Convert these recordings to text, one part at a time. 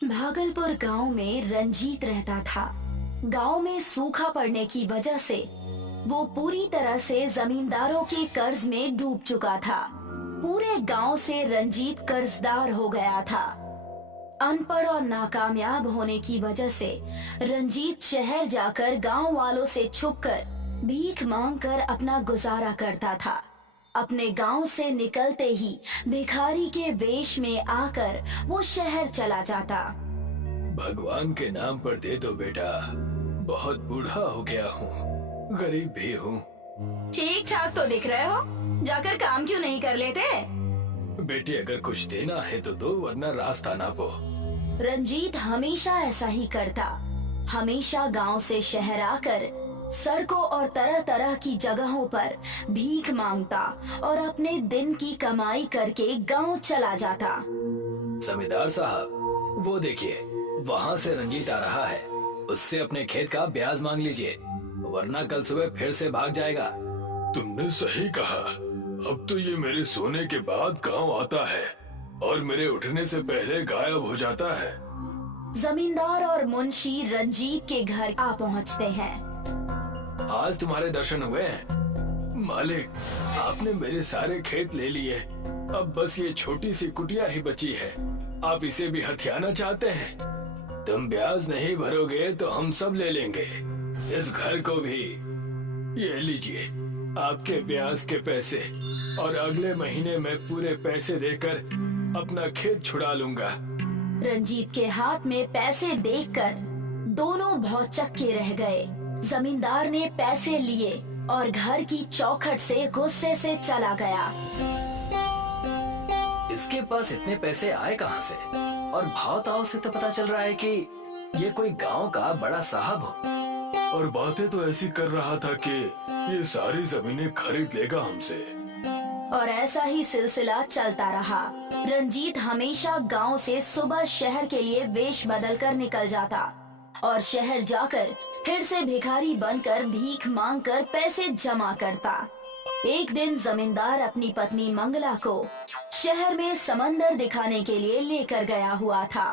भागलपुर गांव में रंजीत रहता था। गांव में सूखा पड़ने की वजह से वो पूरी तरह से जमींदारों के कर्ज में डूब चुका था। पूरे गांव से रंजीत कर्जदार हो गया था। अनपढ़ और नाकामयाब होने की वजह से रंजीत शहर जाकर गांव वालों से छुपकर भीख मांगकर अपना गुजारा करता था। अपने गांव से निकलते ही भिखारी के वेश में आकर वो शहर चला जाता। भगवान के नाम पर दे दो बेटा, बहुत बूढ़ा हो गया हूँ, गरीब भी हूँ। ठीक ठाक तो दिख रहे हो, जाकर काम क्यों नहीं कर लेते? बेटी अगर कुछ देना है तो दो, वरना रास्ता नापो। रंजीत हमेशा ऐसा ही करता। हमेशा गांव से शहर आकर सड़कों और तरह तरह की जगहों पर भीख मांगता और अपने दिन की कमाई करके गांव चला जाता। जमींदार साहब, वो देखिए, वहाँ से रंजीत आ रहा है। उससे अपने खेत का ब्याज मांग लीजिए, वरना कल सुबह फिर से भाग जाएगा। तुमने सही कहा। अब तो ये मेरे सोने के बाद गांव आता है और मेरे उठने से पहले गायब हो जाता है। जमींदार और मुंशी रंजीत के घर आ पहुँचते हैं। आज तुम्हारे दर्शन हुए हैं। मालिक, आपने मेरे सारे खेत ले लिए, अब बस ये छोटी सी कुटिया ही बची है। आप इसे भी हथियाना चाहते हैं? तुम ब्याज नहीं भरोगे तो हम सब ले लेंगे, इस घर को भी। ये लीजिए आपके ब्याज के पैसे, और अगले महीने मैं पूरे पैसे देकर अपना खेत छुड़ा लूंगा। रंजीत के हाथ में पैसे देखकर दोनों भौचक्के रह गए। जमींदार ने पैसे लिए और घर की चौखट से गुस्से से चला गया। इसके पास इतने पैसे आए कहाँ से? और भाव ताव से तो पता चल रहा है कि ये कोई गांव का बड़ा साहब हो। और बातें तो ऐसी कर रहा था कि ये सारी जमीनें खरीद लेगा हमसे। और ऐसा ही सिलसिला चलता रहा। रंजीत हमेशा गांव से सुबह शहर के लिए वेश बदल कर निकल जाता और शहर जाकर फिर से भिखारी बनकर भीख मांगकर पैसे जमा करता। एक दिन जमींदार अपनी पत्नी मंगला को शहर में समंदर दिखाने के लिए लेकर गया हुआ था।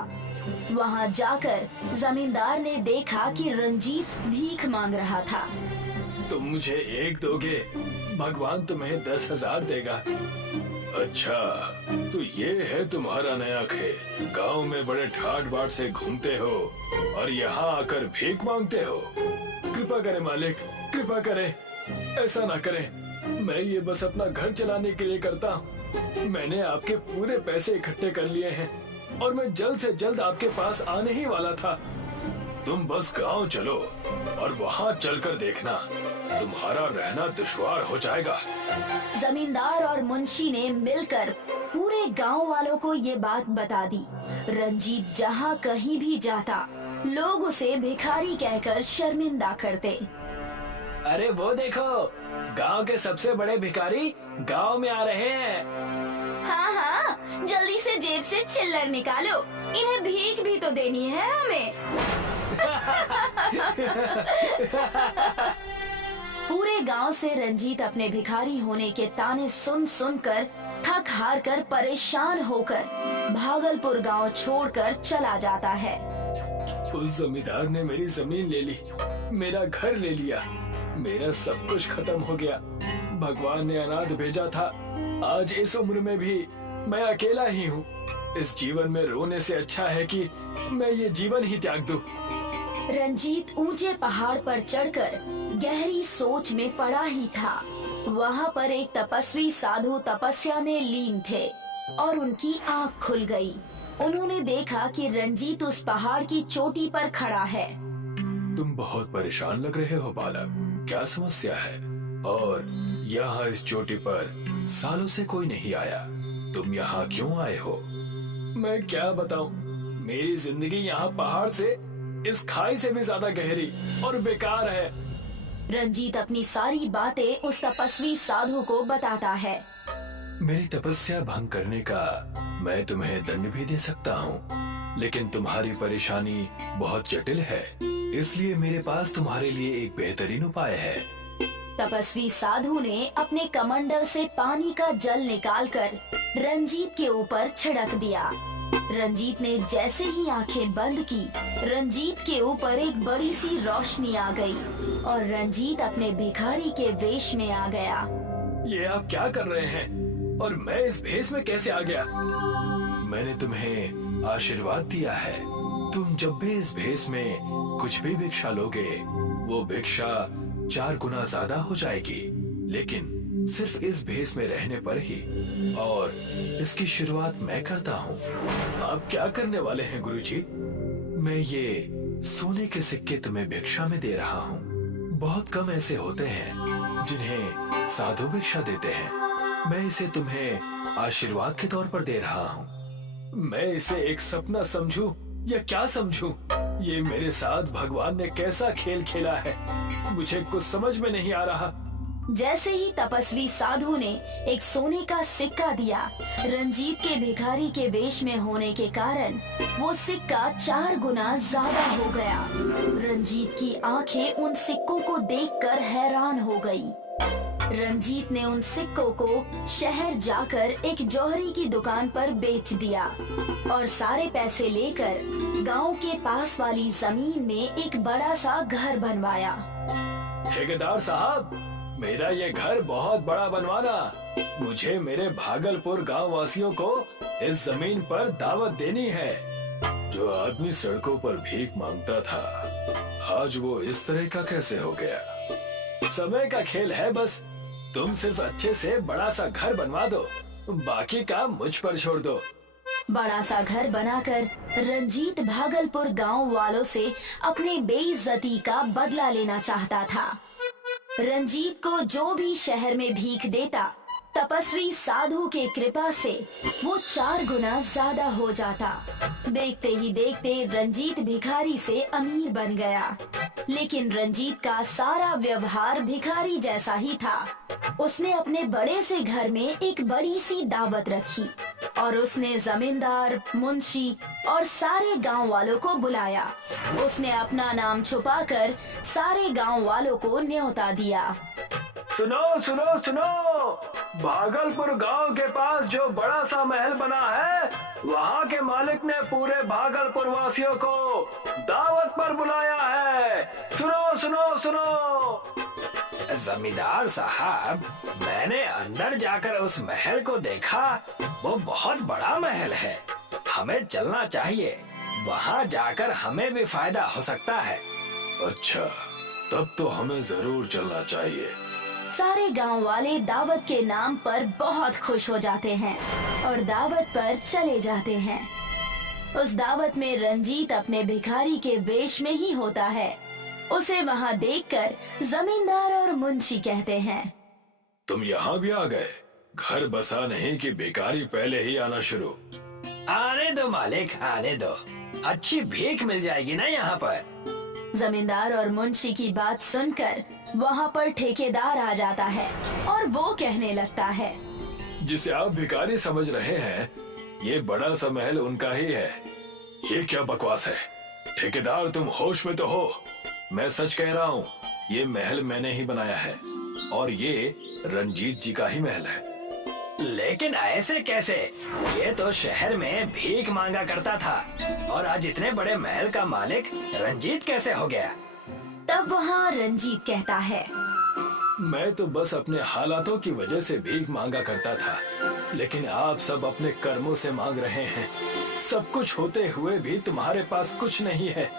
वहां जाकर जमींदार ने देखा कि रंजीत भीख मांग रहा था। तुम मुझे एक दोगे, भगवान तुम्हें 10,000 देगा। अच्छा, तो ये है तुम्हारा नया खेल। गांव में बड़े ठाट बाट से घूमते हो और यहाँ आकर भीख मांगते हो। कृपा करें मालिक, कृपा करें, ऐसा ना करें। मैं ये बस अपना घर चलाने के लिए करता हूँ। मैंने आपके पूरे पैसे इकट्ठे कर लिए हैं और मैं जल्द से जल्द आपके पास आने ही वाला था। तुम बस गांव चलो और वहाँ चलकर देखना, तुम्हारा रहना दुश्वार हो जाएगा। जमींदार और मुंशी ने मिलकर पूरे गांव वालों को ये बात बता दी। रंजीत जहाँ कहीं भी जाता, लोग उसे भिखारी कहकर शर्मिंदा करते। अरे वो देखो, गांव के सबसे बड़े भिखारी गांव में आ रहे हैं। हाँ हाँ, जल्दी से जेब से चिल्लर निकालो, इन्हें भीख भी तो देनी है हमें। पूरे गांव से रंजीत अपने भिखारी होने के ताने सुन सुनकर थक हार कर परेशान होकर भागलपुर गांव छोड़कर चला जाता है। उस जमींदार ने मेरी जमीन ले ली, मेरा घर ले लिया, मेरा सब कुछ खत्म हो गया। भगवान ने अनाथ भेजा था। आज इस उम्र में भी मैं अकेला ही हूँ। इस जीवन में रोने से अच्छा है कि मैं ये जीवन ही त्याग दूं। रंजीत ऊंचे पहाड़ पर चढ़कर गहरी सोच में पड़ा ही था। वहाँ पर एक तपस्वी साधु तपस्या में लीन थे और उनकी आँख खुल गई। उन्होंने देखा कि रंजीत उस पहाड़ की चोटी पर खड़ा है। तुम बहुत परेशान लग रहे हो बालक, क्या समस्या है? और यहाँ इस चोटी पर सालों से कोई नहीं आया, तुम यहाँ क्यों आए हो? मैं क्या बताऊं, मेरी जिंदगी यहाँ पहाड़ से, इस खाई से भी ज्यादा गहरी और बेकार है। रंजीत अपनी सारी बातें उस तपस्वी साधु को बताता है। मेरी तपस्या भंग करने का मैं तुम्हें दंड भी दे सकता हूँ, लेकिन तुम्हारी परेशानी बहुत जटिल है, इसलिए मेरे पास तुम्हारे लिए एक बेहतरीन उपाय है। तपस्वी साधु ने अपने कमंडल से पानी का जल निकालकर रंजीत के ऊपर छिड़क दिया रंजीत ने जैसे ही आंखें बंद की, रंजीत के ऊपर एक बड़ी सी रोशनी आ गई और रंजीत अपने भिखारी के वेश में आ गया। ये आप क्या कर रहे हैं और मैं इस भेष में कैसे आ गया? मैंने तुम्हें आशीर्वाद दिया है, तुम जब भी इस भेष में कुछ भी भिक्षा लोगे वो भिक्षा 4 गुना ज्यादा हो जाएगी, लेकिन सिर्फ इस भेष में रहने पर ही। और इसकी शुरुआत मैं करता हूँ। आप क्या करने वाले हैं गुरुजी? मैं ये सोने के सिक्के तुम्हें भिक्षा में दे रहा हूँ। बहुत कम ऐसे होते हैं जिन्हें साधु भिक्षा देते हैं। मैं इसे तुम्हें आशीर्वाद के तौर पर दे रहा हूँ। मैं इसे एक सपना समझूं या क्या समझूं? ये मेरे साथ भगवान ने कैसा खेल खेला है, मुझे कुछ समझ में नहीं आ रहा। जैसे ही तपस्वी साधु ने एक सोने का सिक्का दिया, रंजीत के भिखारी के वेश में होने के कारण वो सिक्का 4 गुना ज्यादा हो गया। रंजीत की आंखें उन सिक्कों को देखकर हैरान हो गई। रंजीत ने उन सिक्कों को शहर जाकर एक जौहरी की दुकान पर बेच दिया और सारे पैसे लेकर गांव के पास वाली जमीन में एक बड़ा सा घर बनवाया। ठेकेदार साहब, मेरा ये घर बहुत बड़ा बनवाना। मुझे मेरे भागलपुर गांव वासियों को इस जमीन पर दावत देनी है। जो आदमी सड़कों पर भीख मांगता था, आज वो इस तरह का कैसे हो गया? समय का खेल है बस। तुम सिर्फ अच्छे से बड़ा सा घर बनवा दो, बाकी काम मुझ पर छोड़ दो। बड़ा सा घर बनाकर रंजीत भागलपुर गांव वालों से अपने बेइज्जती का बदला लेना चाहता था। रंजीत को जो भी शहर में भीख देता, तपस्वी साधु के कृपा से वो 4 गुना ज्यादा हो जाता। देखते ही देखते रंजीत भिखारी से अमीर बन गया। लेकिन रंजीत का सारा व्यवहार भिखारी जैसा ही था। उसने अपने बड़े से घर में एक बड़ी सी दावत रखी और उसने जमींदार, मुंशी और सारे गांव वालों को बुलाया। उसने अपना नाम छुपाकर सारे गांव वालों को न्योता दिया। सुनो सुनो सुनो, भागलपुर गांव के पास जो बड़ा सा महल बना है, वहाँ के मालिक ने पूरे भागलपुर वासियों को दावत पर बुलाया है। सुनो सुनो सुनो। जमींदार साहब, मैंने अंदर जाकर उस महल को देखा। वो बहुत बड़ा महल है, हमें चलना चाहिए। वहाँ जाकर हमें भी फायदा हो सकता है। अच्छा, तब तो हमें जरूर चलना चाहिए। सारे गांव वाले दावत के नाम पर बहुत खुश हो जाते हैं और दावत पर चले जाते हैं। उस दावत में रंजीत अपने भिखारी के वेश में ही होता है। उसे वहाँ देखकर जमींदार और मुंशी कहते हैं, तुम यहाँ भी आ गए? घर बसा नहीं कि भिखारी पहले ही आना शुरू? आने दो मालिक, आने दो। अच्छी भीख मिल जाएगी ना यहाँ पर। जमींदार और मुंशी की बात सुनकर वहाँ पर ठेकेदार आ जाता है और वो कहने लगता है, जिसे आप भिखारी समझ रहे हैं, ये बड़ा सा महल उनका ही है। ये क्या बकवास है? ठेकेदार, तुम होश में तो हो? मैं सच कह रहा हूँ, ये महल मैंने ही बनाया है और ये रंजीत जी का ही महल है। लेकिन ऐसे कैसे? ये तो शहर में भीख मांगा करता था और आज इतने बड़े महल का मालिक रंजीत कैसे हो गया? तब वहाँ रंजीत कहता है, मैं तो बस अपने हालातों की वजह से भीख मांगा करता था, लेकिन आप सब अपने कर्मों से मांग रहे हैं। सब कुछ होते हुए भी तुम्हारे पास कुछ नहीं है।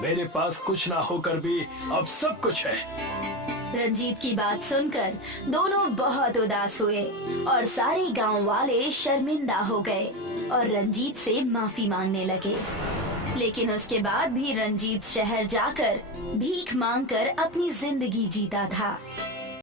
मेरे पास कुछ ना होकर भी अब सब कुछ है। रंजीत की बात सुनकर दोनों बहुत उदास हुए और सारे गांव वाले शर्मिंदा हो गए और रंजीत से माफी मांगने लगे। लेकिन उसके बाद भी रंजीत शहर जाकर भीख मांगकर अपनी जिंदगी जीता था।